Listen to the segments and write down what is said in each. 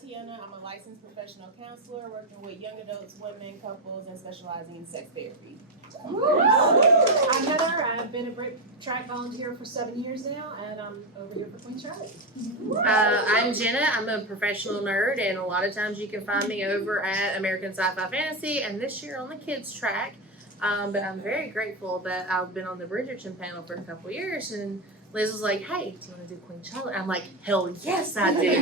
Tatiana. I'm a licensed professional counselor working with young adults, women, couples, and specializing in sex therapy. I'm Heather. I've been a Brit Track volunteer for 7 years now, and I'm over here for Queen Charlotte. I'm Jenna. I'm a professional nerd, and a lot of times you can find me over at American Sci-Fi Fantasy, and this year on the kids track. But I'm very grateful that I've been on the Bridgerton panel for a couple years, and Liz was like, "Hey, do you want to do Queen Charlotte?" I'm like, "Hell yes, I do."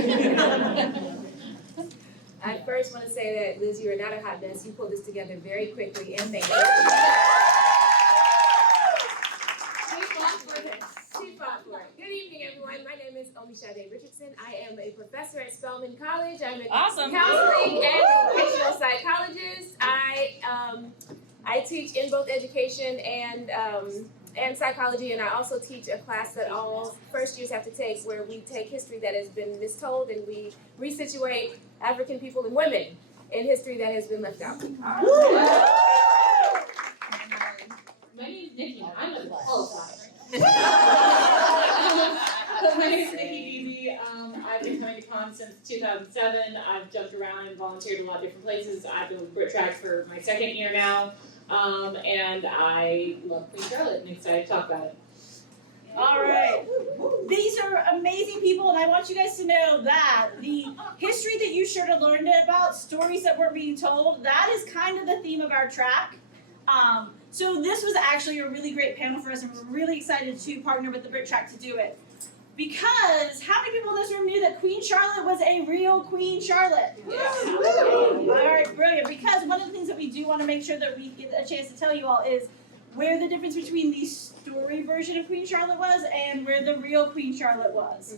I first want to say that, Liz, you are not a hot mess. You pulled this together very quickly, and thank you. She fought for it. Good evening, everyone. My name is Omishade Richardson. I am a professor at Spelman College. I'm a counseling and educational psychologist. I teach in both education and psychology, and I also teach a class that all first years have to take, where we take history that has been mistold and we resituate African people and women in history that has been left out. My name's Nikki. I'm a qualifier. My name's Nikki Beebe. I've been coming to con since 2007. I've jumped around and volunteered a lot of different places. I've been with Brit Track for my second year now. And I love Queen Charlotte and excited to talk about it. All right. These are amazing people, and I want you guys to know that the history that you sure to learn about, stories that we're being told, that is kind of the theme of our track. So this was actually a really great panel for us, and we're really excited to partner with the Brit Track to do it. Because how many people in this room knew that Queen Charlotte was a real Queen Charlotte? Yeah. All right, brilliant. Because one of the things that we do want to make sure that we get a chance to tell you all is where the difference between the story version of Queen Charlotte was and where the real Queen Charlotte was.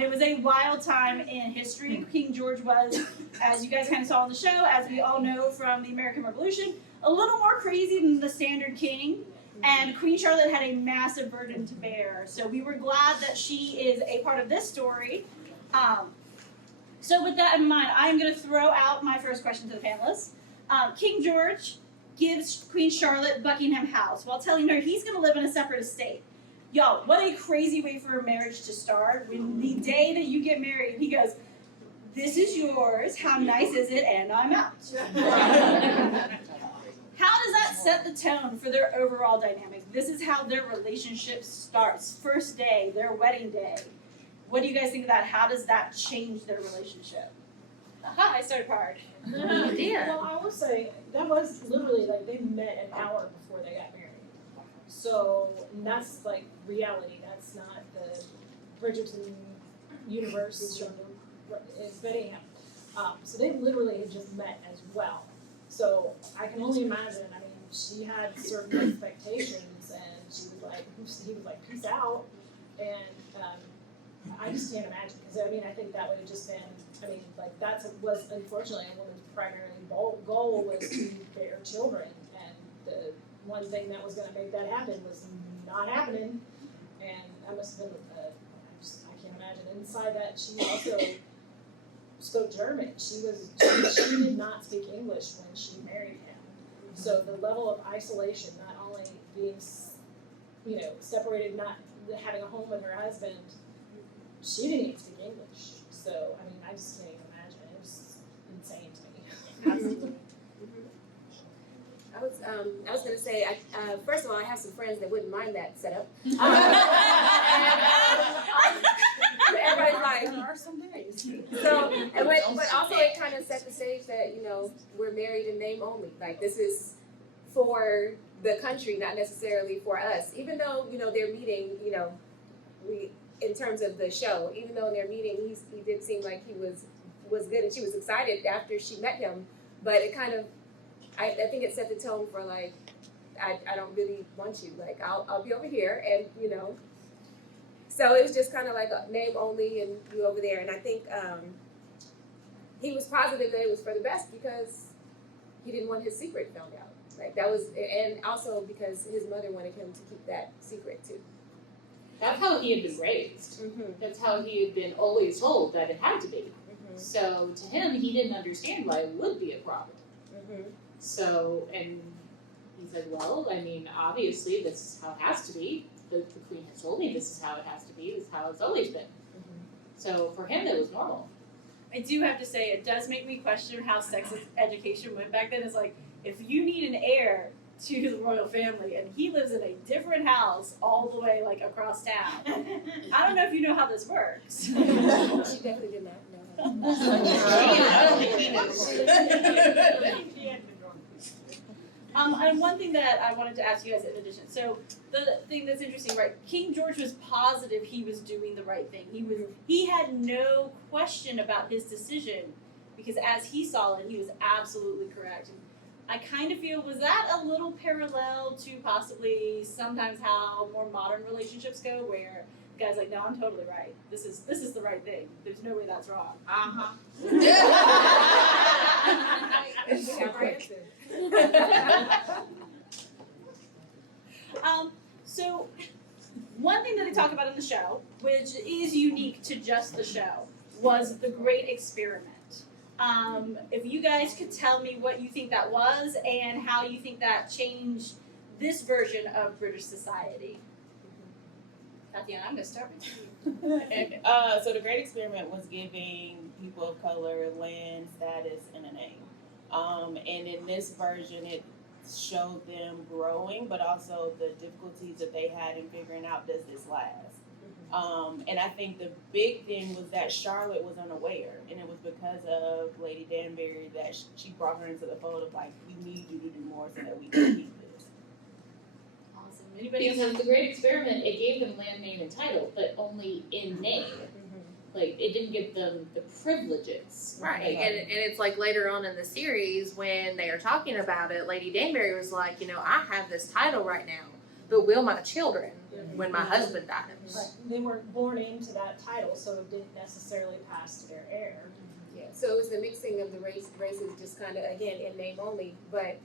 It was a wild time in history. King George was, as you guys kind of saw on the show, as we all know from the American Revolution, a little more crazy than the standard king. And Queen Charlotte had a massive burden to bear. So we were glad that she is a part of this story. So with that in mind, I'm going to throw out my first question to the panelists. King George gives Queen Charlotte Buckingham House while telling her he's going to live in a separate estate. Y'all, what a crazy way for a marriage to start. When the day that you get married, he goes, "This is yours. How nice is it? And I'm out." How does that set the tone for their overall dynamic? This is how their relationship starts. First day, their wedding day. What do you guys think of that? How does that change their relationship? Aha, I started hard. Yeah. Well, I will say, that was literally like they met an hour before they got married. So that's like reality. That's not the Bridgerton universe show. But anyhow, so they literally had just met as well. So I can only imagine. I mean, she had certain expectations, and he was like, "Peace out," and I just can't imagine, because I mean, I think that would have just been. I mean, like was unfortunately a woman's primary goal was to bear children, and the one thing that was going to make that happen was not happening, and that must have been. I can't imagine. Inside that, she also spoke German. She did not speak English when she married him. So the level of isolation, not only being, separated, not having a home with her husband, she didn't even speak English. So I mean, I just can't even imagine. It was insane to me. Absolutely. I was going to say, first of all, I have some friends that wouldn't mind that setup. Everybody's like, There are some days. so, but also it kind of set the stage that, we're married in name only. Like, this is for the country, not necessarily for us. Even though, they're meeting, in terms of the show, even though in their meeting, he did seem like he was good, and she was excited after she met him. But it kind of, I think it set the tone for, like, I don't really want you. Like, I'll be over here, and, So it was just kind of like a name only, and you over there. And I think he was positive that it was for the best, because he didn't want his secret found out. Like, that was, and also because his mother wanted him to keep that secret too. That's how he had been raised. That's how he had been always told that it had to be. So to him, he didn't understand why it would be a problem. So, and he's like, well, I mean, obviously this is how it has to be. The queen has told me this is how it has to be. This is how it's always been. So for him, it was normal. I do have to say, it does make me question how sex education went back then. It's like, if you need an heir to the royal family and he lives in a different house all the way like across town, I don't know if you know how this works. She definitely did not know. And one thing that I wanted to ask you guys in addition, so the thing that's interesting, right? King George was positive he was doing the right thing. He had no question about his decision because as he saw it, he was absolutely correct. And I kind of feel, was that a little parallel to possibly sometimes how more modern relationships go, where the guy's like, no, I'm totally right. This is the right thing. There's no way that's wrong. So one thing that they talk about in the show, which is unique to just the show, was the Great Experiment. If you guys could tell me what you think that was and how you think that changed this version of British society. Tatiana, I'm going to start with you. So the Great Experiment was giving people of color land, status, and a name. And in this version, it showed them growing, but also the difficulties that they had in figuring out, does this last? And I think the big thing was that Charlotte was unaware, and it was because of Lady Danbury that she brought her into the fold of like, we need you to do more so that we can keep this. Awesome. Anybody else? Because the Great Experiment, it gave them land, name, and title, but only in name. Like, it didn't give them the privileges. Right, and it's like later on in the series when they are talking about it, Lady Danbury was like, you know, I have this title right now, but will my children when my husband dies? But they weren't born into that title, so it didn't necessarily pass to their heir. Yeah, so it was the mixing of the races just kind of, again, in name only, but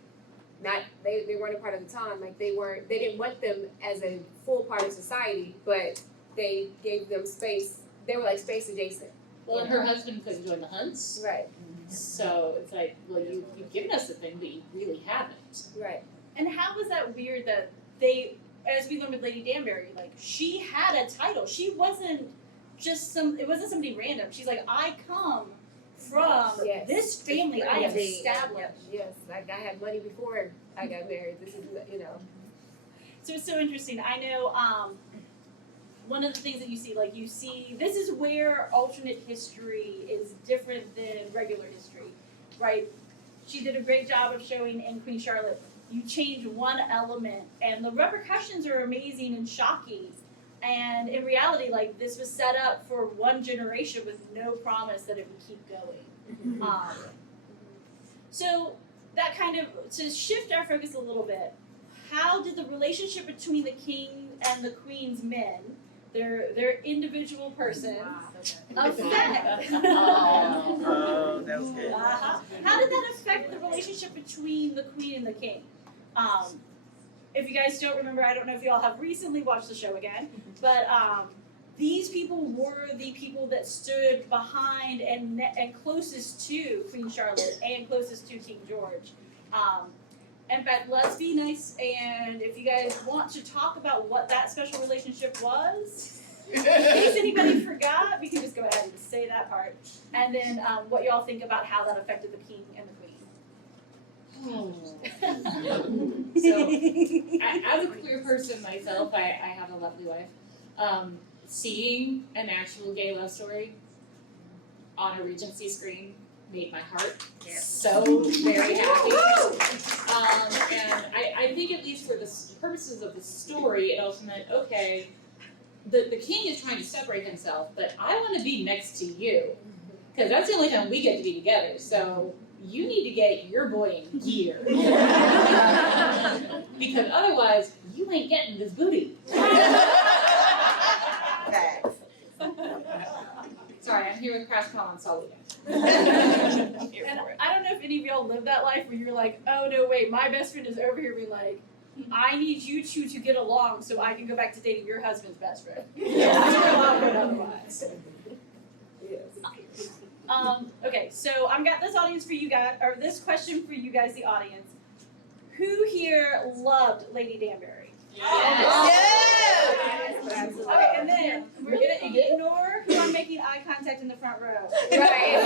not, they weren't a part of the time. Like, they didn't want them as a full part of society, but they gave them space. They were like space adjacent. Well, and her husband couldn't join the hunts. Right. So it's like, well, you've given us the thing, but you really haven't. Right. And how was that weird that they, as we learned with Lady Danbury, like, she had a title. She wasn't just it wasn't somebody random. She's like, I come from Yes. this family I have established. Yes, like I had money before I got married. This is, you know. So it's so interesting. I know one of the things that you see, this is where alternate history is different than regular history, right? She did a great job of showing in Queen Charlotte, you change one element and the repercussions are amazing and shocking. And in reality, like, this was set up for one generation with no promise that it would keep going. So that kind of, to shift our focus a little bit, how did the relationship between the king and the queen's men, their individual persons, affect? Oh, that was good. How did that affect the relationship between the queen and the king? If you guys don't remember, I don't know if you all have recently watched the show again, but these people were the people that stood behind and closest to Queen Charlotte and closest to King George. In fact, let's be nice, and if you guys want to talk about what that special relationship was, in case anybody forgot, we can just go ahead and say that part, and then what y'all think about how that affected the king and the queen. So, as a queer person myself, I have a lovely wife. Seeing an actual gay love story on a Regency screen made my heart so very happy. And I think at least for the purposes of the story, it also meant, okay, the king is trying to separate himself, but I want to be next to you, because that's the only time we get to be together. So you need to get your boy in gear. Because otherwise, you ain't getting this booty. Sorry, I'm here with Crash Collins all weekend. And I don't know if any of y'all live that life where you're like, oh no, wait, my best friend is over here being like, I need you two to get along so I can go back to dating your husband's best friend. Otherwise. Okay, so I've got this audience for you guys, or this question for you guys, the audience. Who here loved Lady Danbury? Yes. Okay, and then we're gonna ignore who I'm making eye contact in the front row. Right.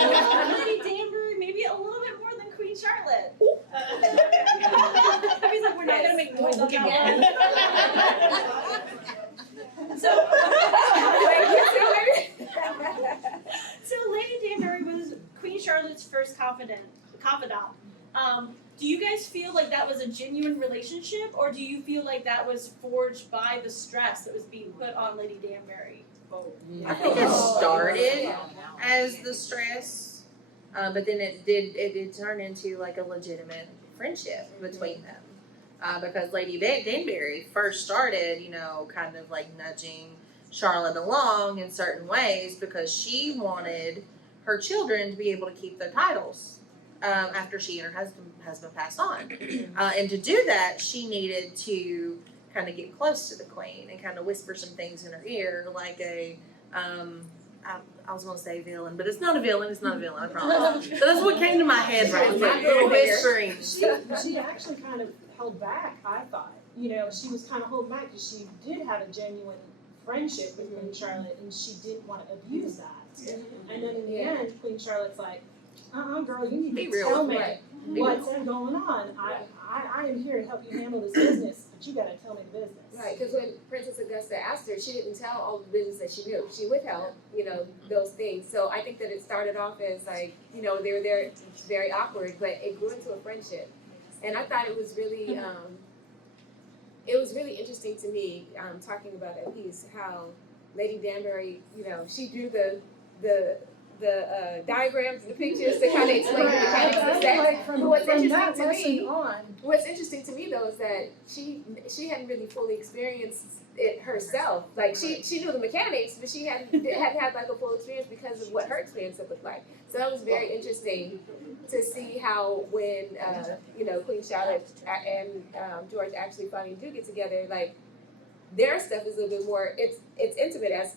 him So, Wait, so Lady Danbury was Queen Charlotte's first confidant. Do you guys feel like that was a genuine relationship, or do you feel like that was forged by the stress that was being put on Lady Danbury? I think it started as the stress, but then it did turn into like a legitimate friendship between them. Because Lady Danbury first started, kind of like nudging Charlotte along in certain ways because she wanted her children to be able to keep their titles after she and her husband passed on. And to do that, she needed to kind of get close to the queen and kind of whisper some things in her ear, like I was going to say villain, but it's not a villain, I promise. But that's what came to my head right now, little whispering. She actually kind of held back, I thought. She was kind of holding back because she did have a genuine friendship with Queen Charlotte and she didn't want to abuse that. And then in the end, Queen Charlotte's like, girl, you need Be to real tell with me me. what's going on. I am here to help you handle this business, but you gotta tell me the business. Right, because when Princess Augusta asked her, she didn't tell all the business that she knew. She withheld, those things. So I think that it started off as like, they were there very awkward, but it grew into a friendship. And I thought it was really, interesting to me, talking about that piece, how Lady Danbury, she drew the diagrams and the pictures to kind of explain the mechanics of sex. But what's interesting to me though is that she hadn't really fully experienced it herself. Like she knew the mechanics, but she hadn't had like a full experience because of what her experience had looked like. So that was very interesting to see how when Queen Charlotte and George actually finally do get together, like their stuff is a little bit more. It's intimate as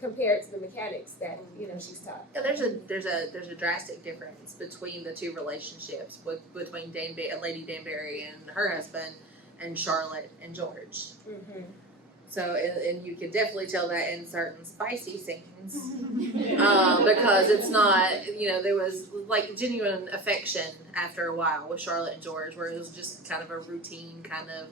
compared to the mechanics that she's taught. Yeah, there's a drastic difference between the two relationships between Lady Danbury and her husband, and Charlotte and George. Mm-hmm. So and you can definitely tell that in certain spicy scenes, because it's not there was like genuine affection after a while with Charlotte and George, where it was just kind of a routine kind of.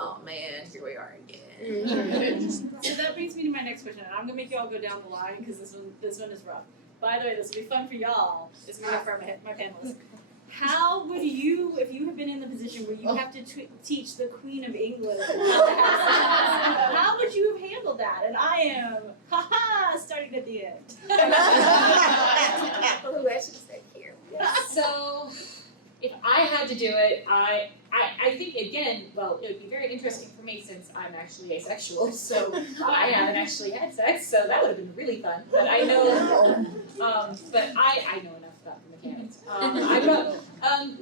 Oh man, here we are again. So that brings me to my next question. I'm gonna make y'all go down the line because this one is rough. By the way, this will be fun for y'all. It's not for my panelists. How would you, if you have been in the position where you have to teach the Queen of England, how would you have handled that? And I am, starting at the end. Who I should have said here. So, if I had to do it, I think again, well, it would be very interesting for me since I'm actually asexual, so I haven't actually had sex, so that would have been really fun. But I know, but I know enough about the mechanics.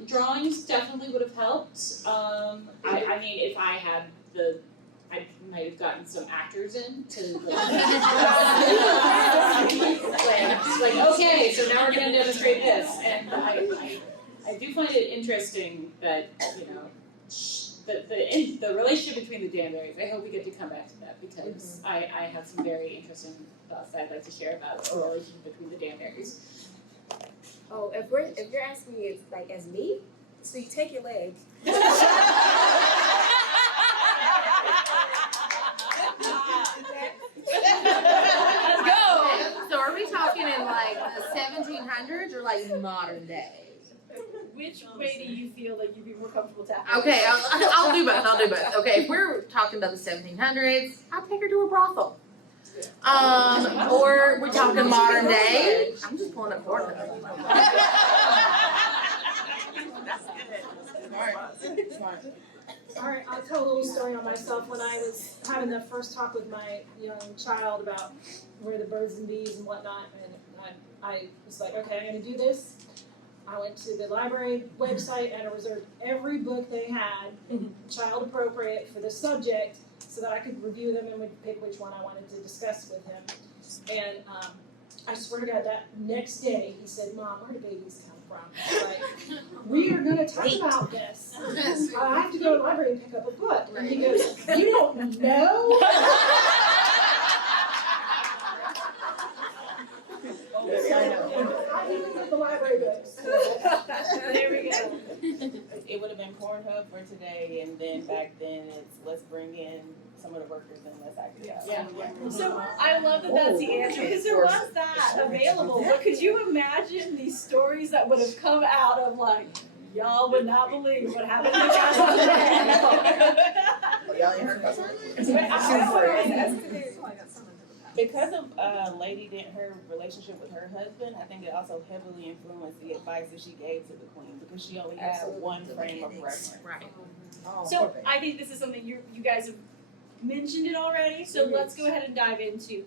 Drawings definitely would have helped. I mean, if I had I might have gotten some actors in to like, okay, so now we're gonna demonstrate this, and I do find it interesting that the relationship between the Danburys. I hope we get to come back to that because I have some very interesting thoughts that I'd like to share about the relationship between the Danburys. Oh, if you're asking me like as me, so you take your leg. Let's go. So are we talking in like the 1700s or like modern day? Which way do you feel like you'd be more comfortable tackling? Okay, I'll do both. Okay, if we're talking about the 1700s, I'll take her to a brothel. Or we're talking modern day. I'm just pulling up Pornhub. That's good. Smart. Alright, I'll tell a little story on myself. When I was having the first talk with my young child about where the birds and bees and whatnot, and I was like, okay, I'm gonna do this. I went to the library website and I reserved every book they had, child appropriate for the subject, so that I could review them and would pick which one I wanted to discuss with him. And I swear to God, that next day he said, "Mom, where do babies come from?" I was like, "We are going to talk about this. I have to go to the library and pick up a book." And he goes, "You don't know?" I even get the library books. There we go. it would have been Pornhub for today, and then back then it's let's bring in some of the workers and let's act it out. Yeah. So I love that that's the answer because there was that available. But could you imagine these stories that would have come out of like, y'all would not believe what happened to guys today? Y'all ain't heard about Because of her relationship with her husband, I think it also heavily influenced the advice that she gave to the queen because she only had one frame of reference. Right. So I think this is something you guys have mentioned it already. So let's go ahead and dive into.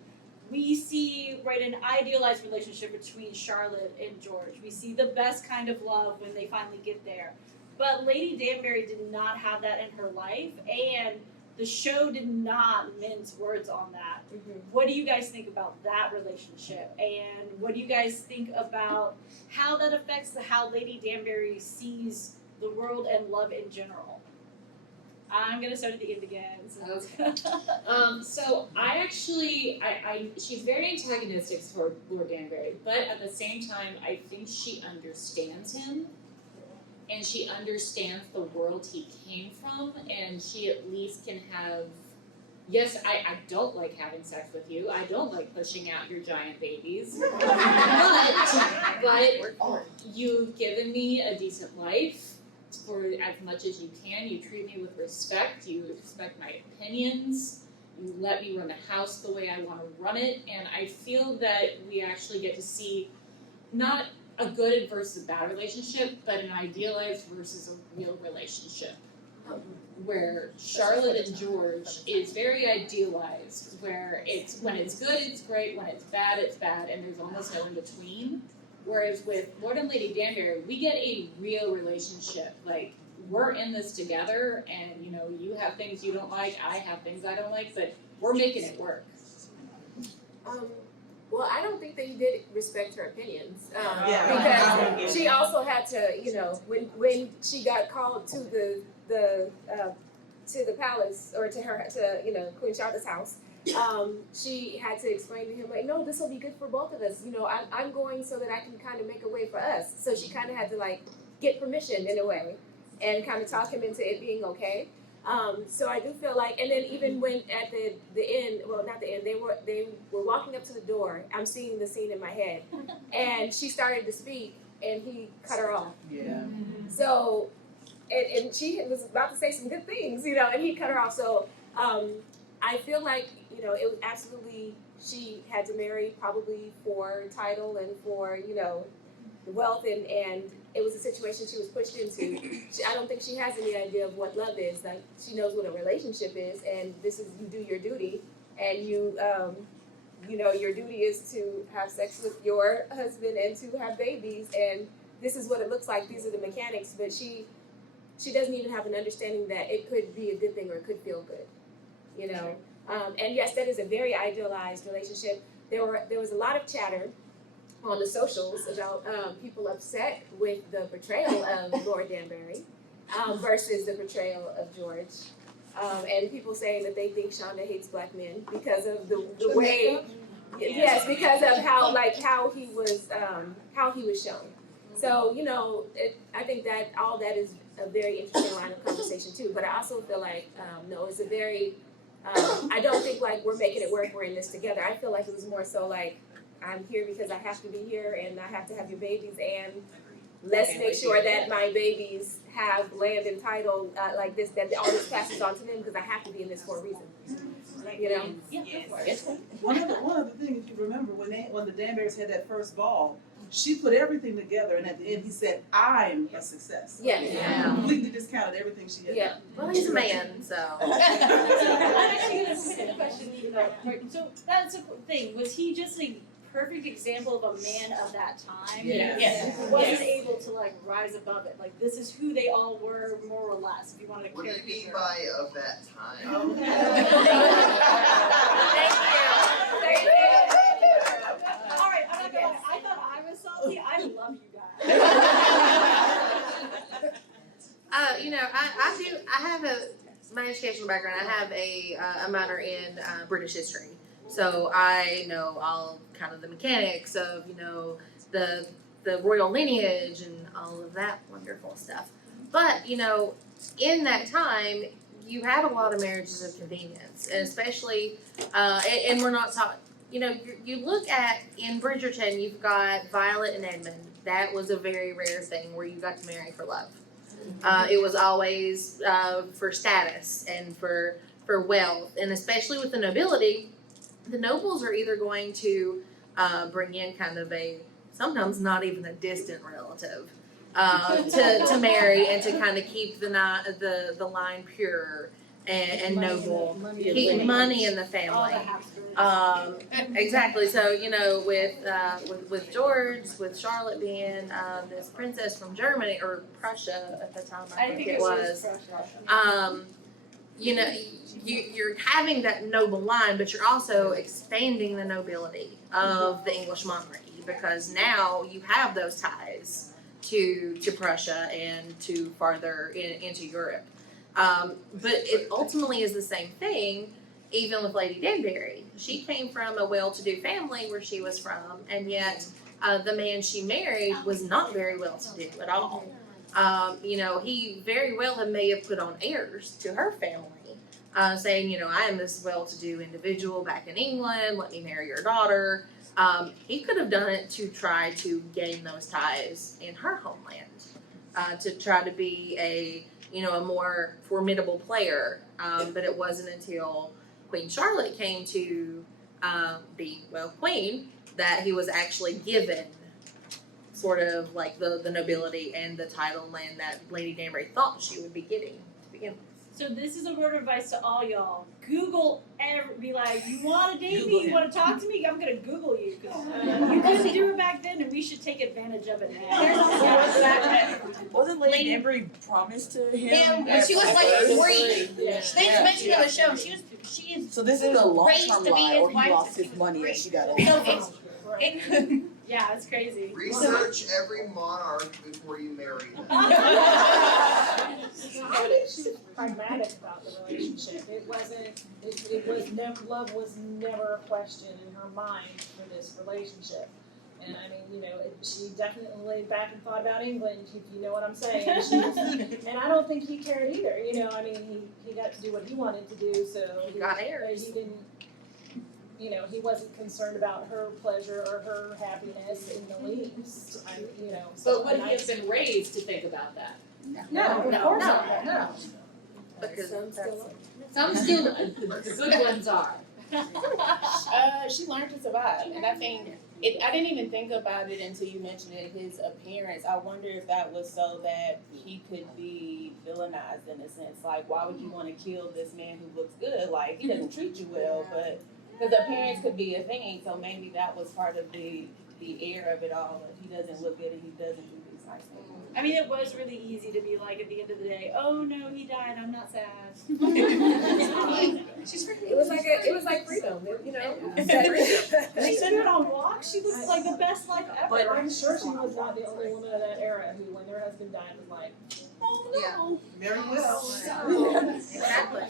We see an idealized relationship between Charlotte and George. We see the best kind of love when they finally get there. But Lady Danbury did not have that in her life, and the show did not mince words on that. What do you guys think about that relationship? And what do you guys think about how that affects how Lady Danbury sees the world and love in general? I'm gonna start at the end again. So I actually, she's very antagonistic toward Lord Danbury, but at the same time, I think she understands him, and she understands the world he came from, and she at least can have. Yes, I don't like having sex with you. I don't like pushing out your giant babies. but you've given me a decent life. For as much as you can, you treat me with respect, you respect my opinions, you let me run the house the way I want to run it, and I feel that we actually get to see not a good versus a bad relationship, but an idealized versus a real relationship. Where Charlotte and George is very idealized, where when it's good, it's great, when it's bad, and there's almost no in between. Whereas with Lord and Lady Danbury, we get a real relationship. Like, we're in this together, and you have things you don't like, I have things I don't like, but we're making it work. Well, I don't think that he did respect her opinions, Yeah. because she also had to, when she got called to the palace or to Queen Charlotte's house. She had to explain to him, like, no, this will be good for both of us. I'm going so that I can kind of make a way for us. So she kind of had to, like, get permission in a way and kind of talk him into it being okay. So I do feel like, and then even when at the end, well, not the end, they were walking up to the door. I'm seeing the scene in my head. And she started to speak, and he cut her off. Yeah. So, and she was about to say some good things, and he cut her off. So, I feel like, it was absolutely, she had to marry probably for title and for, wealth, and it was a situation she was pushed into. I don't think she has any idea of what love is. Like, she knows what a relationship is, and this is, you do your duty, and your duty is to have sex with your husband and to have babies, and this is what it looks like, these are the mechanics, but she doesn't even have an understanding that it could be a good thing or it could feel good. And yes, that is a very idealized relationship. There was a lot of chatter on the socials about people upset with the portrayal of Lord Danbury versus the portrayal of George, and people saying that they think Shonda hates black men because of the way, yes, because of how he was shown. So I think that all that is a very interesting line of conversation too. But I also feel like no, it's a very I don't think like we're making it work, we're in this together. I feel like it was more so like, I'm here because I have to be here and I have to have your babies, and let's make sure that my babies have land and title like this, that all this passes on to them because I have to be in this for a reason. Yes. One of the things, if you remember, when the Danburys had that first ball, she put everything together, and at the end he said, "I'm a success." Yeah. Completely discounted everything she had done. Well, he's a man, so. I'm actually going to ask a question. So that's a thing. Was he just a perfect example of a man of that time? Yes. Who wasn't able to like rise above it. Like, this is who they all were, more or less. If you wanted to What do you caricature. mean by of that time? Thank you. All right, I'm not gonna lie. I thought I was salty. I love you guys. I have my educational background. I have a minor in British history. So I know all kind of the mechanics of, the royal lineage and all of that wonderful stuff. But, you know, in that time, you had a lot of marriages of convenience, and especially, and we're not talking, you know, you look at, in Bridgerton, you've got Violet and Edmund. That was a very rare thing where you got to marry for love. It was always for status and for wealth, and especially with the nobility, the nobles are either going to bring in kind of a, sometimes not even a distant relative, to marry and to kind of keep the line pure and noble, keep money in the family. Exactly. So, you know, with George, with Charlotte being this princess from Germany or Prussia at the time, I think it was. You know, you're having that noble line, but you're also expanding the nobility of the English monarchy, because now you have those ties to Prussia and to farther into Europe. But it ultimately is the same thing, even with Lady Danbury. She came from a well-to-do family where she was from, and yet the man she married was not very well-to-do at all. You know, he very well may have put on airs to her family, saying, you know, I am this well-to-do individual back in England, let me marry your daughter. He could have done it to try to gain those ties in her homeland, to try to be a more formidable player. But it wasn't until Queen Charlotte came to be, well, queen, that he was actually given sort of like the nobility and the title and land that Lady Danbury thought she would be getting to begin with. So this is a word of advice to all y'all. Google be like, you want to date me? You want to talk to me? I'm gonna Google you. You couldn't do it back then, and we should take advantage of it now. Wasn't Lady Danbury promised to him when she was like 3? Yeah. They mentioned on the show she is So this is a raised long-term to be lie, his or he wife lost to his be money free. and she got So it. it Yeah, it's crazy. Research every monarch before you marry him. I think she was pragmatic about the relationship. It wasn't. It was never. Love was never a question in her mind for this relationship. And I mean, you know, she definitely laid back and thought about England, if you know what I'm saying. And I don't think he cared either. You know, I mean, he got to do what he wanted to do, so He got heirs. He didn't. You know, he wasn't concerned about her pleasure or her happiness in the least. You know. But would he have been raised to think about that? No, of course not. No. Because Some still, the good ones are. She learned to survive, and I think I didn't even think about it until you mentioned it. His appearance. I wonder if that was so that he could be villainized in a sense. Like, why would you want to kill this man who looks good? Like, he doesn't treat you well, but because appearance could be a thing. So maybe that was part of the air of it all. That he doesn't look good and he doesn't do these nice things. I mean, it was really easy to be like at the end of the day, oh no, he died. I'm not sad. It was like freedom, you know. She went on walks. She was like the best life ever. But I'm sure she was not the only woman of that era who, when their husband died, was like, oh no. Very well. exactly.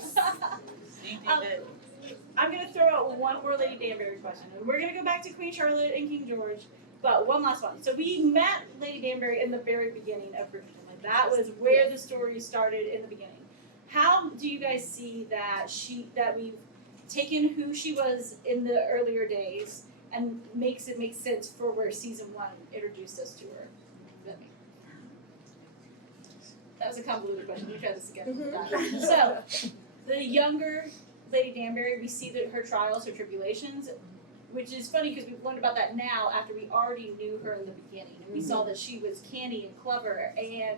I'm going to throw out one more Lady Danbury question. And we're going to go back to Queen Charlotte and King George, but one last one. So we met Lady Danbury in the very beginning of Bridgerton. Like that was where the story started in the beginning. How do you guys see that we've taken who she was in the earlier days and makes it make sense for where season 1 introduced us to her? That was a convoluted question. You tried this again. So, the younger Lady Danbury, we see that her trials, her tribulations, which is funny because we've learned about that now after we already knew her in the beginning. And we saw that she was canny and clever and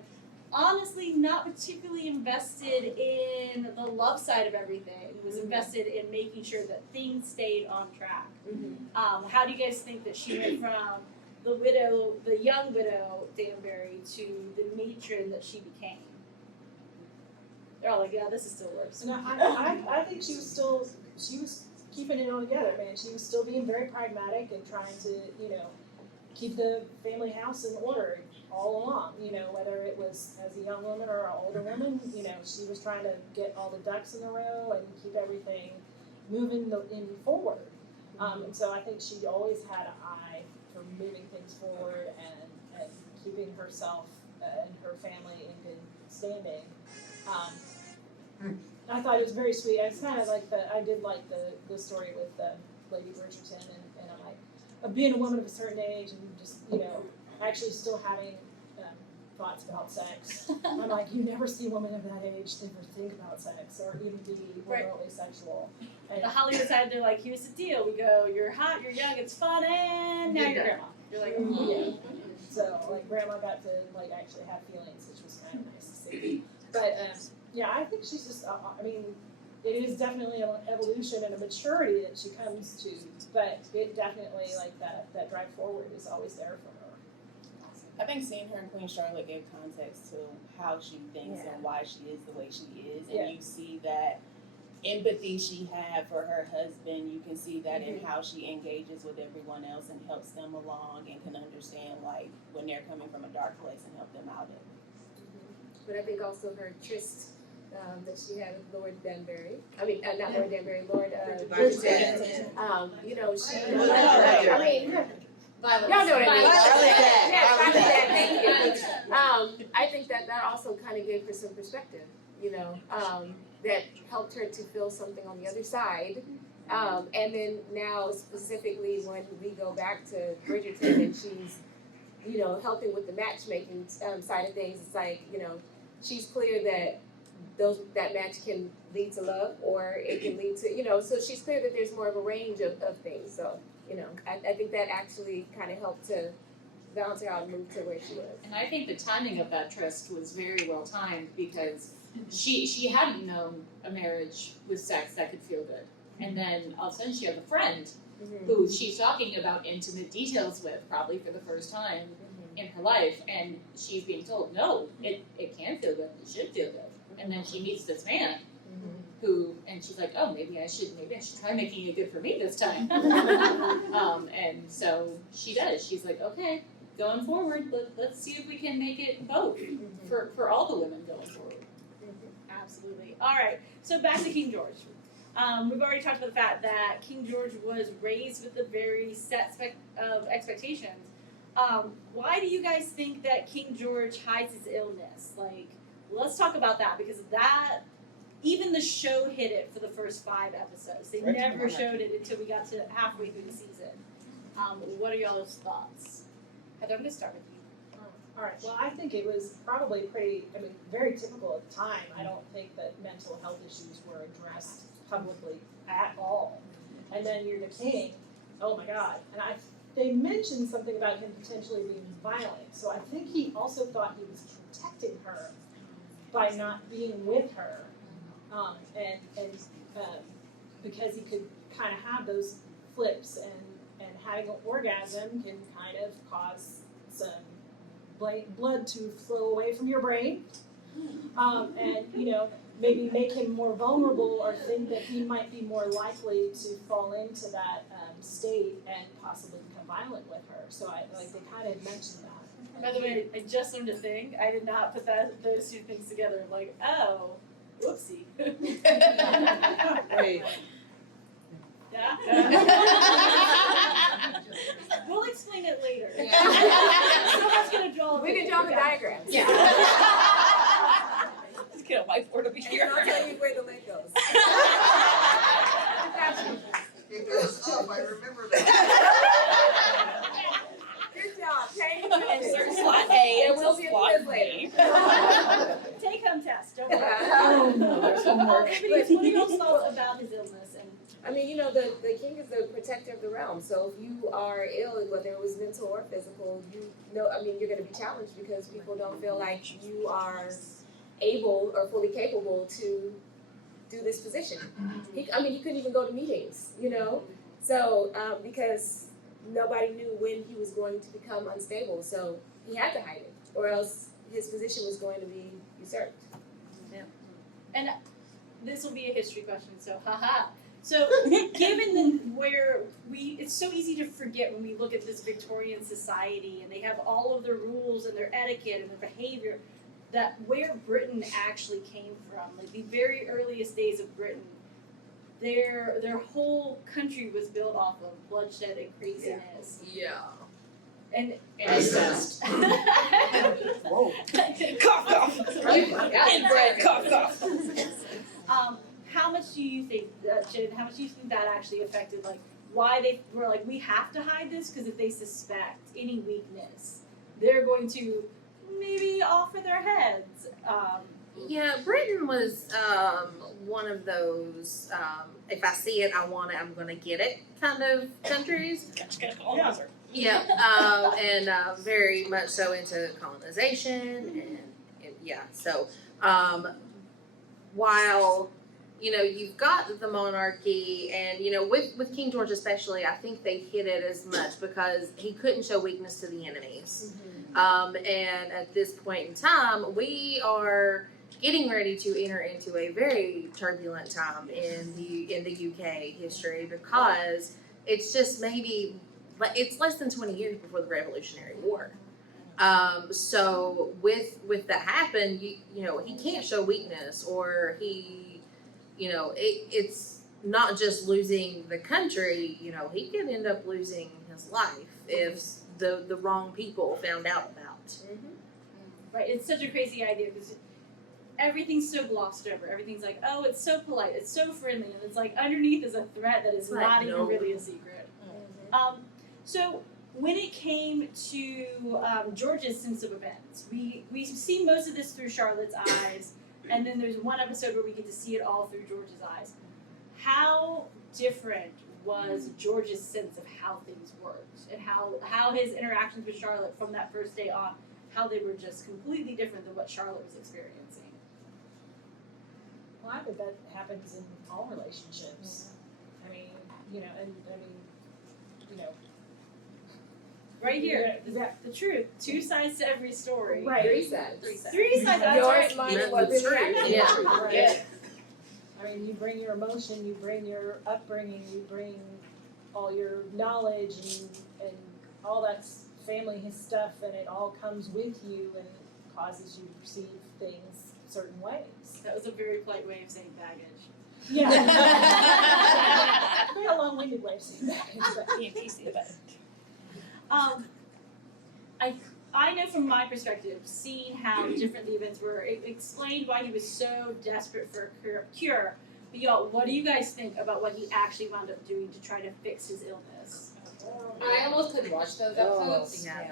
honestly not particularly invested in the love side of everything. Was invested in making sure that things stayed on track. How do you guys think that she went from the young widow Danbury to the matron that she became? They're all like, yeah, this is still worse. No, I think she was keeping it all together, man. She was still being very pragmatic and trying to, you know, keep the family house in order all along, you know, whether it was as a young woman or an older woman, you know, she was trying to get all the ducks in the row and keep everything moving forward. And so I think she always had an eye for moving things forward and keeping herself and her family in good outstanding. I thought it was very sweet. It's kind of like I did like the story with Lady Bridgerton, and I'm like, of being a woman of a certain age and just, actually still having thoughts about sex. I'm like, you never see a woman of that age ever think about sex or even be remotely sexual. And The Hollywood side, they're like, here's the deal. We go, you're hot, you're young, it's fun, and now you're grandma. You're like, yeah. So like grandma got to like actually have feelings, which was kind of nice to see. But yeah, I think she's just. I mean, it is definitely an evolution and a maturity that she comes to, but it definitely like that drive forward is always there for her. I think seeing her and Queen Charlotte gave context to how she thinks and why she is the way she is, and you see that empathy she had for her husband. You can see that in how she engages with everyone else and helps them along and can understand like when they're coming from a dark place and help them out of it. But I think also her tryst that she had with Lord Danbury. I mean, not Lord Danbury, Lord Bridgerton. She. I mean. Y'all know what I mean. Violet Dad, thank you. I think that also kind of gave her some perspective, that helped her to feel something on the other side. And then now specifically when we go back to Bridgerton and she's, helping with the matchmaking side of things, it's like, she's clear that that match can lead to love or it can lead to, so she's clear that there's more of a range of things. So, I think that actually kind of helped to balance her out and move to where she was. And I think the timing of that tryst was very well timed because she hadn't known a marriage with sex that could feel good. And then all of a sudden she had a friend who she's talking about intimate details with, probably for the first time in her life, and she's being told, no, it can feel good, it should feel good. And then she meets this man who, and she's like, oh, maybe I should try making it good for me this time. And so she does. She's like, okay, going forward, let's see if we can make it both for all the women going forward. Absolutely. All right. So back to King George. We've already talked about the fact that King George was raised with a very set of expectations. Why do you guys think that King George hides his illness? Like, let's talk about that because that, even the show hid it for the first 5 episodes. They never showed it until we got to halfway through the season. What are y'all's thoughts? Heather, I'm going to start with you. All right. Well, I think it was probably very typical at the time. I don't think that mental health issues were addressed publicly at all. And then you're the king. Oh my God. And they mentioned something about him potentially being violent. So I think he also thought he was protecting her by not being with her. And because he could kind of have those flips and having an orgasm can kind of cause some blood to flow away from your brain, and maybe make him more vulnerable or think that he might be more likely to fall into that state and possibly become violent with her. So they kind of mentioned that. By the way, I just learned a thing. I did not put those two things together. I'm like, oh, whoopsie. Wait. Yeah. We'll explain it later. Someone's gonna draw. We can draw the diagrams. Yeah. Just get a whiteboard over And here. I'll tell you where the lid goes. It goes up, I remember that. Good job, okay? Insert slot A. There will be a slot quiz later. Take home test. Don't worry. Oh no, there's one more. What are y'all's thoughts about his illness? And I mean, the king is the protector of the realm. So if you are ill, whether it was mental or physical, you're going to be challenged because people don't feel like you are able or fully capable to do this position. He couldn't even go to meetings, So because nobody knew when he was going to become unstable, so he had to hide it, or else his position was going to be usurped. and this will be a history question. So haha. So given it's so easy to forget when we look at this Victorian society and they have all of their rules and their etiquette and their behavior, that where Britain actually came from, like the very earliest days of Britain, their whole country was built off of bloodshed and craziness. Yeah. And Incest. Whoa. Cough, cough. Inbred, cough, cough. How much do you think, Jen, how much do you think that actually affected, like, why they were like, we have to hide this? Because if they suspect any weakness, they're going to maybe offer their heads. Yeah, Britain was one of those if I see it, I want it, I'm gonna get it kind of countries. Yeah, and very much so into colonization and yeah. So while you've got the monarchy, and with King George especially, I think they hid it as much because he couldn't show weakness to the enemies. And at this point in time, we are getting ready to enter into a very turbulent time in the UK history, because it's just maybe it's less than 20 years before the Revolutionary War. So with that happen, he can't show weakness, or it's not just losing the country. He could end up losing his life if the wrong people found out about. Right, it's such a crazy idea because everything's so glossed over. Everything's like, oh, it's so polite, it's so friendly, and it's like underneath is a threat that is not even really a secret. So when it came to George's sense of events, we see most of this through Charlotte's eyes, and then there's one episode where we get to see it all through George's eyes. How different was George's sense of how things worked, and how his interactions with Charlotte from that first day on, how they were just completely different than what Charlotte was experiencing? Well, I think that happens in all relationships. I mean, Right here, the truth. 2 sides to every story. Right. 3 sides. 3 sides. 3 sides. That's Yours, right. mine, That's and what the really truth. happened. Yeah. Right. I mean, you bring your emotion, you bring your upbringing, you bring all your knowledge and all that family stuff, and it all comes with you and causes you to perceive things certain ways. That was a very polite way of saying baggage. Yeah. Very long-winded way of saying that. I know from my perspective, seeing how different the events were, it explained why he was so desperate for a cure. But y'all, what do you guys think about what he actually wound up doing to try to fix his illness? I almost couldn't watch those episodes. Yeah.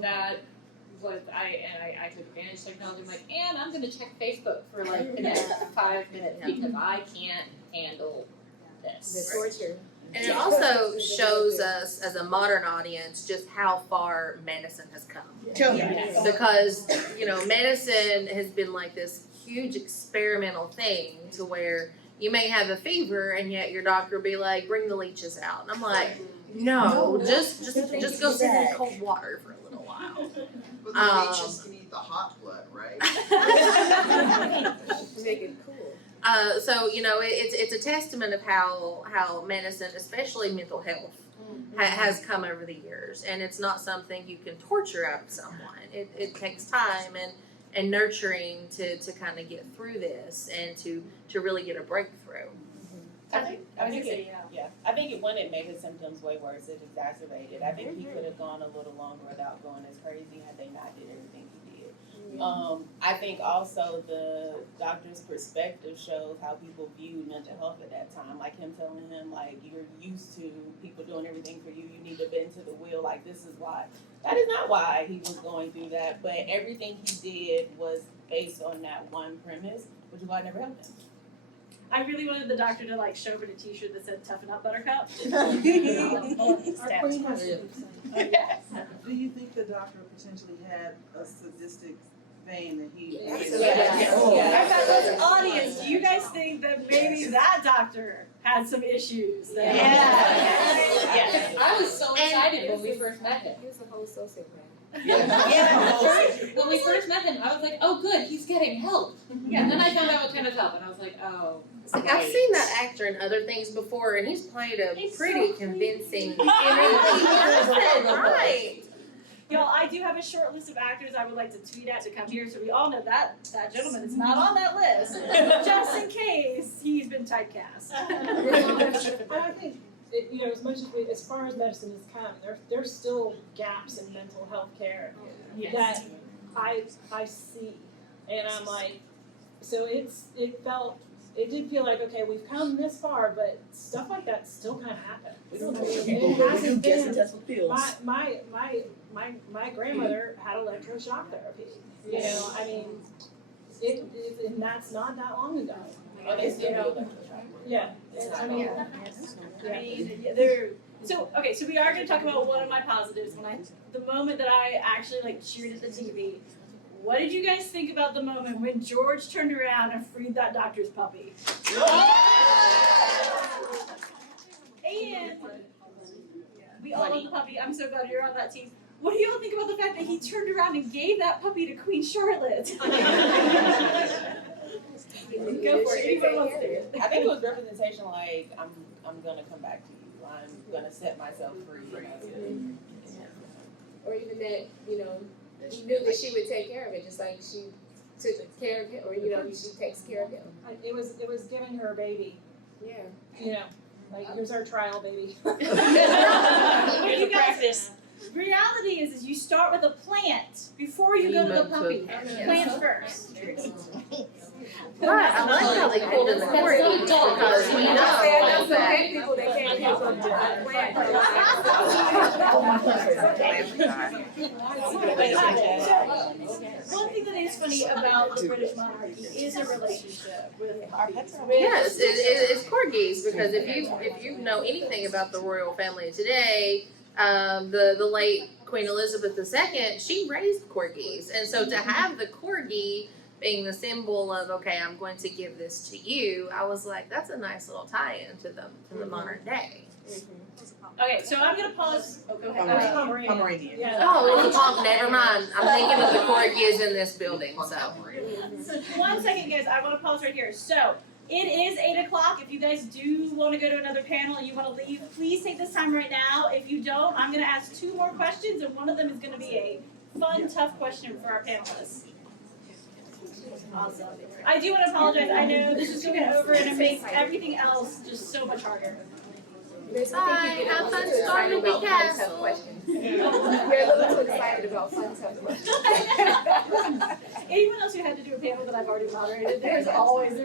That was I took advantage of technology. I'm like, and I'm gonna check Facebook for like the next 5 minutes because I can't handle this. The torture. And it also shows us as a modern audience just how far medicine has come. Yes. Because, medicine has been like this huge experimental thing to where you may have a fever and yet your doctor will be like, bring the leeches out. And I'm like, no, just go sit in cold water for a little while. But the leeches can eat the hot blood, right? Make it cool. So it's a testament of how medicine, especially mental health, has come over the years, and it's not something you can torture out of someone. It takes time and nurturing to kind of get through this and to really get a breakthrough. I think when it made his symptoms way worse, it exacerbated. I think he could have gone a little longer without going as crazy had they not did everything he did. I think also the doctor's perspective shows how people viewed mental health at that time. Like him telling him, like, you're used to people doing everything for you. You need to bend to the wheel. Like, this is why. That is not why he was going through that. But everything he did was based on that one premise, which is why it never helped him. I really wanted the doctor to like show up in a T-shirt that said "Toughen up, Buttercup." Our queen has to Do you think the doctor potentially had a sadistic vein that he? I thought this audience, do you guys think that maybe that doctor had some issues? That I was so excited when we first met him. He was a whole sociopath. When we first met him, I was like, oh good, he's getting help. And then I found out what kind of help, and I was like, oh. Like, I've seen that actor in other things before, and he's played a pretty convincing person, right? Y'all, I do have a short list of actors I would like to tweet at to come here, so we all know that gentleman is not on that list, just in case he's been typecast. And I think as much as far as medicine has come, there's still gaps in mental health care that I see, and I'm like, so it did feel like, okay, we've come this far, but stuff like that still kind of happens. We don't know It people who do hasn't gas and been- test with pills. My grandmother had electroshock therapy. You know, I mean, and that's not that long ago. Oh, they still You know, do electroshock. Yeah, I mean, I mean, they're so okay. So we are going to talk about one of my positives the moment that I actually like cheered at the TV. What did you guys think about the moment when George turned around and freed that doctor's puppy? And we all love the puppy. I'm so glad you're on that team. What do y'all think about the fact that he turned around and gave that puppy to Queen Charlotte? Go for it. Anyone wants to? I think it was representation like I'm gonna come back to you. I'm gonna set myself free. Or even that, you know, he knew that she would take care of it, just like she took care of him, or, you know, she takes care of him. it was giving her a baby. Yeah. You know, like here's our trial baby. But you guys, Practice. reality is you start with a plant before you go to the puppy. Plant first. But I like how they called it the corgi because we I know some know big people that can't help but plant One thing that is funny about the British monarchy is a relationship with yes, it's corgis because if you know anything about the royal family today, the late Queen Elizabeth II, she raised corgis, and so to have the corgi being the symbol of, okay, I'm going to give this to you, I was like, that's a nice little tie-in to the modern day. Okay, so I'm gonna pause. Oh, go ahead. Pomeranian. Yeah. Oh, it was a pump, never mind. I'm thinking of the corgi is in this building, so. 1 second, guys. I want to pause right here. So it is 8 o'clock. If you guys do want to go to another panel and you want to leave, please take this time right now. If you don't, I'm gonna ask 2 more questions, and one of them is gonna be a fun, tough question for our panelists. Awesome. I do want to apologize. I know this is going over and it makes everything else just so much harder. Bye, have fun storming the castle. You're a little too excited about fun, tough questions. Anyone else who had to do a panel that I've already moderated, they're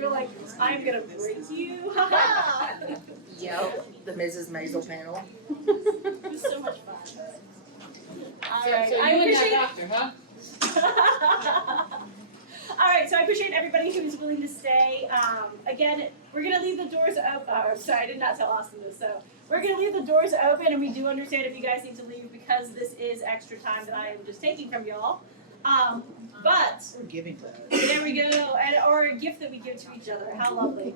like, I'm going to break you. Yep, the Mrs. Maisel panel. It was so much fun. All right. So you I and appreciate that doctor, huh? All right, so I appreciate everybody who is willing to stay. Again, we're going to leave the doors open. Sorry, I did not tell Austin this. So we're going to leave the doors open, and we do understand if you guys need to leave because this is extra time that I am just taking from y'all. But We're giving to us. there we go, or a gift that we give to each other. How lovely.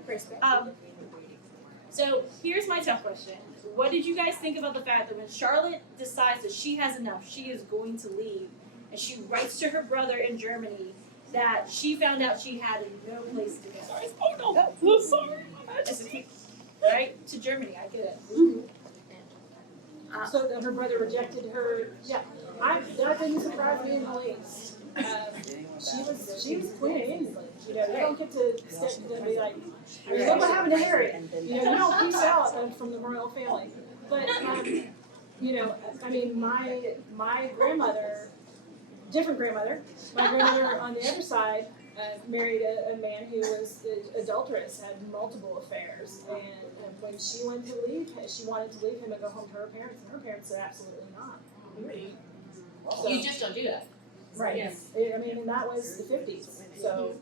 So here's my tough question. What did you guys think about the fact that when Charlotte decides that she has enough, she is going to leave, and she writes to her brother in Germany that she found out she had no place to go? Oh no, I'm sorry. Right? To Germany, I get it. So that her brother rejected her. Yeah, that didn't surprise me in the least. She was Queen of England. You know, you don't get to sit and be like, I mean, look what happened to Harry. You know, you don't peace out from the royal family. But you know, I mean, my grandmother, different grandmother, my grandmother on the other side married a man who was adulterous, had multiple affairs, and when she went to leave, she wanted to leave him and go home to her parents, and her parents said absolutely not. So, You just don't do that. right. Yes. I mean, and that was the 50s. So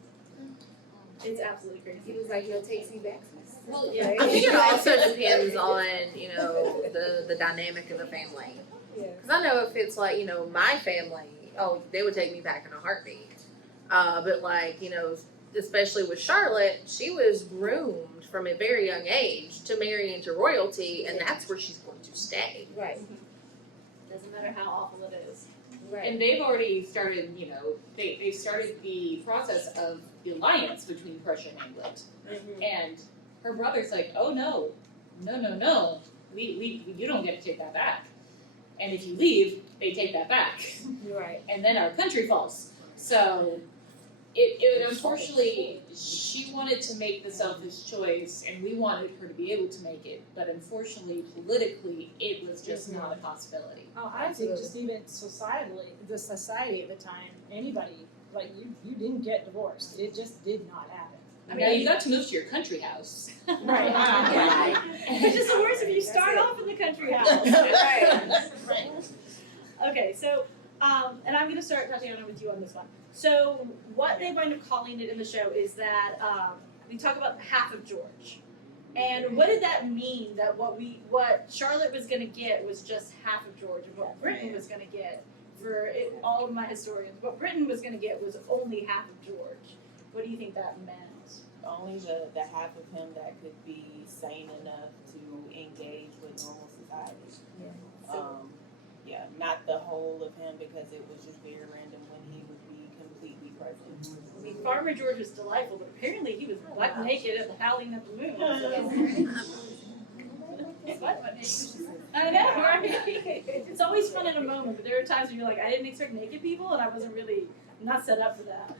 It's absolutely crazy. He was like, no, takes me back. Well, Yeah. I think it also depends on, you know, the dynamic of the family. Yeah. Because I know if it's like, you know, my family, oh, they would take me back in a heartbeat. But like, you know, especially with Charlotte, she was groomed from a very young age to marry into royalty, and that's where she's going to stay. Right, Doesn't matter how awful it is. right. And they've already started, you know, they started the process of the alliance between Prussia and England. And her brother's like, oh no, you don't get to take that back. And if you leave, they take that back. Right. And then our country falls. So it unfortunately, she wanted to make the selfish choice, and we wanted her to be able to make it, but unfortunately, politically, it was just not a possibility. Oh, I think just even societally, the society at the time, anybody, like you didn't get divorced. It just did not happen. I mean, now you got to move to your country house. Right. Which is the worst if you start off in the country house. Right. Okay, so, and I'm gonna start Tatiana with you on this one. So what they wind up calling it in the show is that we talk about half of George. And what did that mean? That what Charlotte was gonna get was just half of George, and what Britain was gonna get all of my historians, what Britain was gonna get was only half of George. What do you think that meant? Only the half of him that could be sane enough to engage with normal society. Yeah, not the whole of him, because it was just very random when he would be completely present. I mean, Farmer George was delightful, but apparently he was buck naked at the howling at the moon. I know, right? It's always fun in a moment, but there are times when you're like, I didn't expect naked people, and I wasn't really not set up for that.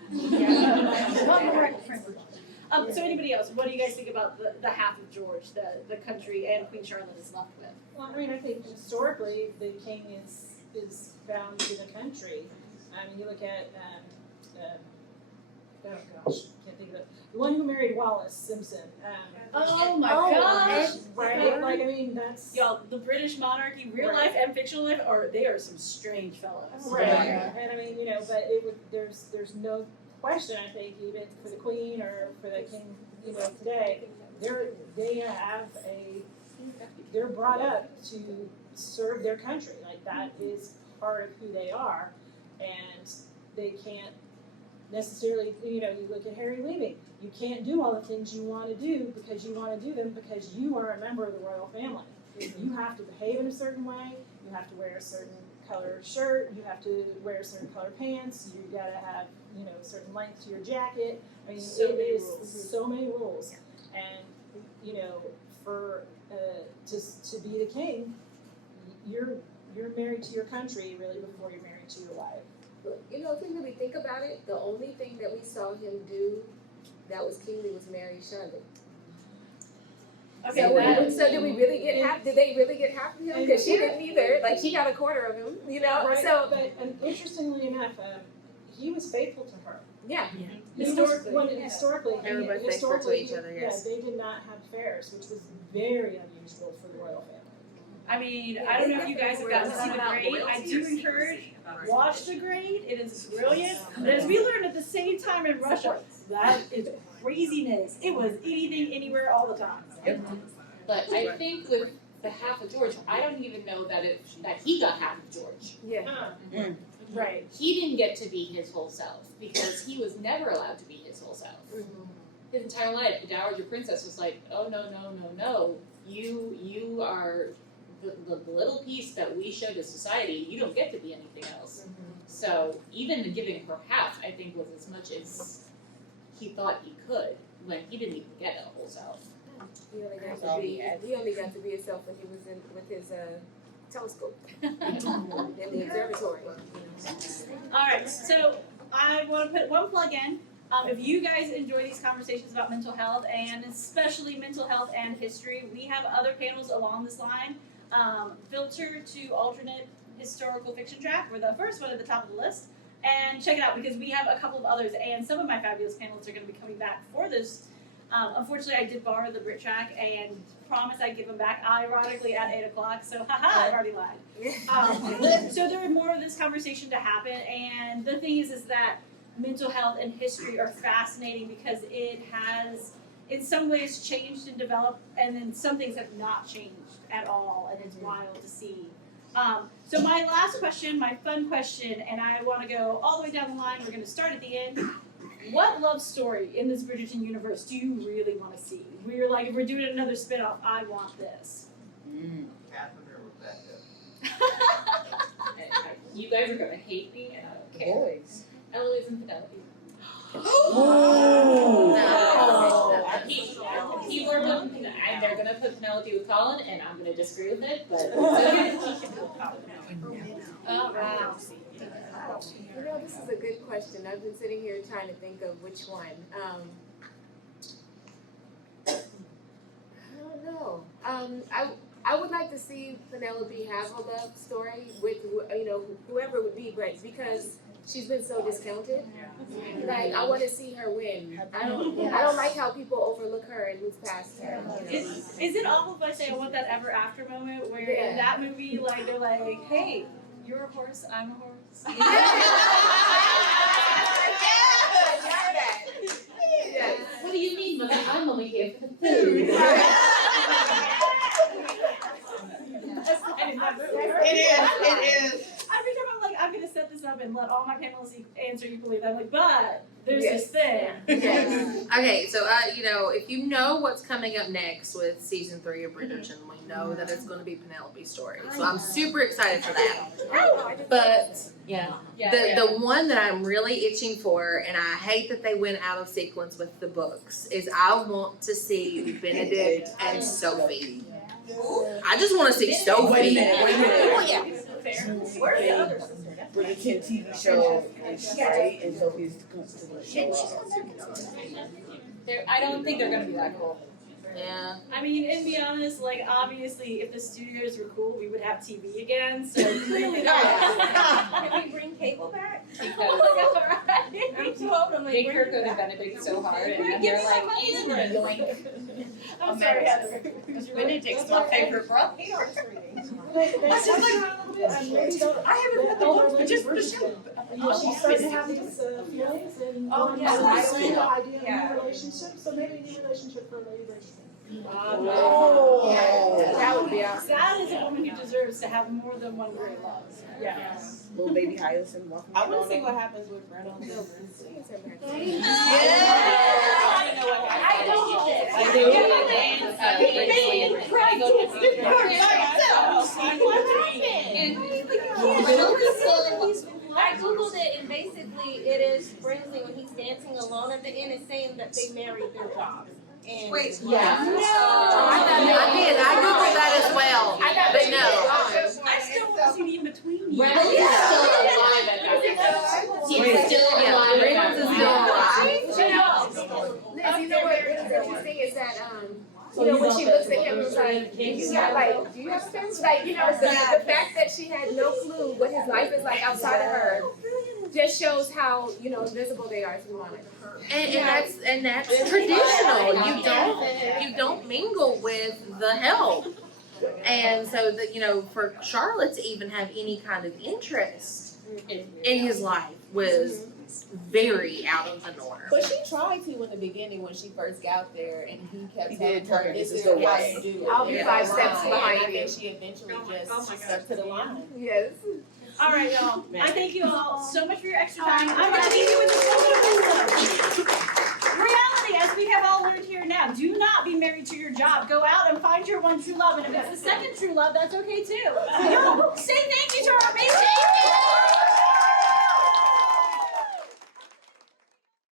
So anybody else, what do you guys think about the half of George, the country and Queen Charlotte is left with? Well, I mean, I think historically the king is bound to the country. I mean, you look at oh gosh, can't think of it. The one who married Wallace Simpson. Oh my gosh! Right? Like, I mean, that's Y'all, the British monarchy, real life and fictional life, they are some strange fellows. right. And I mean, but there's no question, I think, even for the Queen or for the King, today, they're brought up to serve their country. Like, that is part of who they are, and they can't necessarily, you look at Harry leaving. You can't do all the things you want to do because you want to do them because you are a member of the royal family. You have to behave in a certain way. You have to wear a certain color shirt. You have to wear certain color pants. You gotta have, a certain length to your jacket. I mean, So many is rules. so many rules. And for to be the king, you're married to your country really before you're married to your wife. But, if we really think about it, the only thing that we saw him do that was kingly was marry Charlotte. Okay, So did we really get half? Did they really get half of him? Because she didn't either. Like, she got a quarter of him. Right. So But interestingly enough, he was faithful to her. yeah. Historically, They were both faithful to each other, yes. Yeah, they did not have affairs, which was very unusual for the royal family. I mean, I don't know if you guys have gotten to see The Great. I do encourage, watch The Great. It is brilliant. But as we learned at the same time in Russia, that is craziness. It was anything, anywhere, all the time. But I think with the half of George, I don't even know that he got half of George. Yeah. Right. He didn't get to be his whole self because he was never allowed to be his whole self. His entire life, the Dowager Princess was like, oh no, you are the little piece that we show to society. You don't get to be anything else. So even the giving her half, I think, was as much as he thought he could when he didn't even get a whole self. He only got to be himself when he was with his telescope in the observatory. All right, so I want to put one plug in. If you guys enjoy these conversations about mental health, and especially mental health and history, we have other panels along this line. Filter to alternate historical fiction track. We're the first one at the top of the list. And check it out because we have a couple of others, and some of my fabulous panels are going to be coming back for this. Unfortunately, I did borrow the Brit Track and promised I'd give them back, ironically, at 8 o'clock. So, haha, I've already lied. So there are more of this conversation to happen, and the thing is that mental health and history are fascinating because it has, in some ways, changed and developed, and then some things have not changed at all, and it's wild to see. So my last question, my fun question, and I want to go all the way down the line. We're going to start at the end. What love story in this Bridgerton universe do you really want to see? We're like, if we're doing another spinoff, I want this. Catherine or Rebecca? You guys are gonna hate me, and I don't care. Boys. Eloise and Penelope. People are putting, and they're gonna put Penelope with Colin, and I'm gonna disagree with it, but it's okay. Oh, wow. You know, this is a good question. I've been sitting here trying to think of which one. I don't know. I would like to see Penelope have a love story with whoever it would be, but because she's been so discounted, like I want to see her win. I don't like how people overlook her and move past her. Is it awful if I say I want that ever after moment where in that movie, like they're like, hey, you're a horse, I'm a horse. Yes. What do you mean, Mother? I'm only here for the food. It is. Every time I'm like, I'm gonna set this up and let all my panelists answer equally. I'm like, but there's this thing. Yes. Okay, so if you know what's coming up next with season 3 of Bridgerton, we know that it's going to be Penelope's story. So I'm super excited for that. But the one that I'm really itching for, and I hate that they went out of sequence with the books, is I want to see Benedict and Sophie. I just want to see Sophie. Wait a minute. Oh, yeah. Where are the others? Bridgerton TV show is right, and Sophie's going to show up. I don't think they're gonna be that cool. Yeah. I mean, and be honest, like obviously, if the studios were cool, we would have TV again. So clearly not. Can we bring cable back? Because they Kirk and Benedict so hard, and then they're like, I'm sorry, Heather. Benedict's my favorite brother. They said I haven't read the books, but just she's starting to have these feelings and the idea of a new relationship. So maybe a new relationship for Lady Bridgerton. That would be awesome. That is a woman who deserves to have more than one great love. Yeah. Little baby Hyacinth walking I want around to see on what happens with Brett on Silver. Yeah. I want to know what happens. I I googled it and basically it is Brinsley when he's dancing alone at the end and saying that they married their jobs. And Wait, Yeah. I did. I googled that as well. But no. I still want to see the in between. Reynolds is still alive at that. He's still alive at Reynolds is that. still alive. Liz, you know what really interesting is that when she looks at him and was like, do you have friends? Like, the fact that she had no clue what his life is like outside of her just shows how, invisible they are to one another. And that's traditional. You don't mingle with the help. And so that for Charlotte to even have any kind of interest in his life was very out of the norm. But she tried to in the beginning when she first got there, and he kept He telling did tell her, her, "This this is is the how way." you do it." I'll be 5 steps And behind I you. think she eventually just stuck to the line. Yes. All right, y'all. I thank you all so much for your extra time. I'm going to leave you with this one. Reality, as we have all learned here now, do not be married to your job. Go out and find your one true love. And if it's the second true love, that's okay too. Say thank